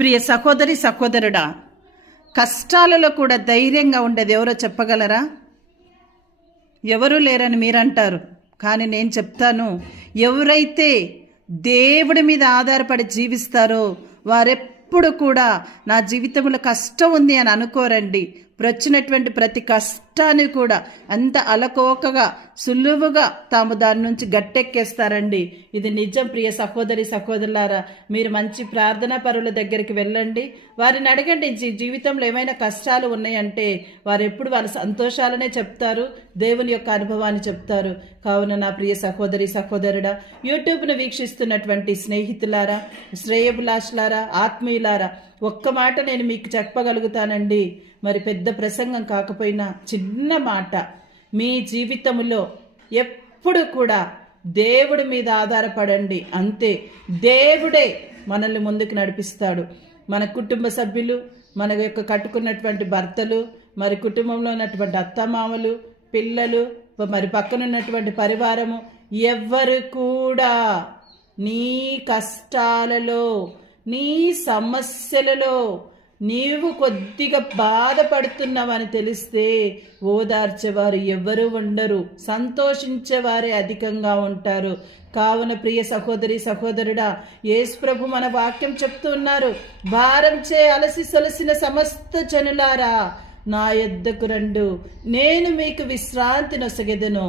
ప్రియ సహోదరి సహోదరుడా, కష్టాలలో కూడా ధైర్యంగా ఉండేది ఎవరో చెప్పగలరా? ఎవరూ లేరని మీరంటారు, కానీ నేను చెప్తాను, ఎవరైతే దేవుడి మీద ఆధారపడి జీవిస్తారో వారెప్పుడు కూడా నా జీవితంలో కష్టం ఉంది అని అనుకోరండి. వచ్చినటువంటి ప్రతి కష్టాన్ని కూడా అంత అలకోకగా సులువుగా తాము దాని నుంచి గట్టెక్కేస్తారండి. ఇది నిజం. ప్రియ సహోదరి సహోదరులారా, మీరు మంచి ప్రార్థనా పరుల దగ్గరికి వెళ్ళండి, వారిని అడగండి జీవితంలో ఏమైనా కష్టాలు ఉన్నాయంటే వారు ఎప్పుడు వాళ్ళ సంతోషాలనే చెప్తారు, దేవుని యొక్క అనుభవాన్ని చెప్తారు. కావున నా ప్రియ సహోదరి సహోదరుడా, యూట్యూబ్ను వీక్షిస్తున్నటువంటి స్నేహితులారా, శ్రేయభిలాషులారా, ఆత్మీయులారా, ఒక్క మాట నేను మీకు చెప్పగలుగుతానండి. మరి పెద్ద ప్రసంగం కాకపోయినా చిన్న మాట, మీ జీవితంలో ఎప్పుడు కూడా దేవుడి మీద ఆధారపడండి. అంతే, దేవుడే మనల్ని ముందుకు నడిపిస్తాడు. మన కుటుంబ సభ్యులు, మన యొక్క కట్టుకున్నటువంటి భర్తలు, మరి కుటుంబంలో ఉన్నటువంటి అత్తమామలు, పిల్లలు, మరి పక్కనున్నటువంటి పరివారము, ఎవ్వరు కూడా నీ కష్టాలలో, నీ సమస్యలలో నీవు కొద్దిగా బాధపడుతున్నావని తెలిస్తే ఓదార్చేవారు ఎవరు ఉండరు, సంతోషించేవారే అధికంగా ఉంటారు. కావున ప్రియ సహోదరి సహోదరుడా, యేసు ప్రభు మన వాక్యం చెప్తూ ఉన్నారు, భారంచే అలసి సొలసిన సమస్త జనులారా నా యొద్దకు రండు, నేను మీకు విశ్రాంతి నొసగెదను.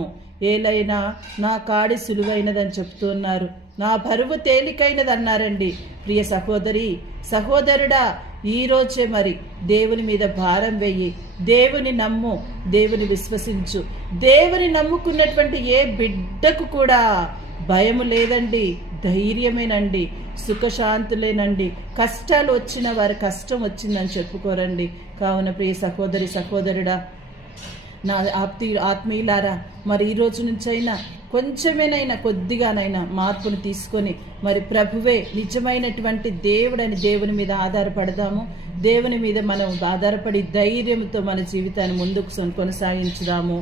ఏలైనా నా కాడి సులువైనదని చెప్తున్నారు, నా బరువు తేలికైనది అన్నారండి. ప్రియ సహోదరి సహోదరుడా, ఈరోజే మరి దేవుని మీద భారం వెయ్యి, దేవుని నమ్ము, దేవుని విశ్వసించు. దేవుని నమ్ముకున్నటువంటి ఏ బిడ్డకు కూడా భయము లేదండి, ధైర్యమేనండి, సుఖశాంతులేనండి. కష్టాలు వచ్చిన వారి కష్టం వచ్చిందని చెప్పుకోరండి. కావున ప్రియ సహోదరి సహోదరుడా, నా ఆత్మీయులారా, మరి ఈ రోజు నుంచైనా కొంచెమేనైనా కొద్దిగానైనా మార్పును తీసుకొని మరి ప్రభువే నిజమైనటువంటి దేవుడని దేవుని మీద ఆధారపడదాము. దేవుని మీద మనం ఆధారపడి ధైర్యంతో మన జీవితాన్ని ముందుకు కొనసాగించుదాము.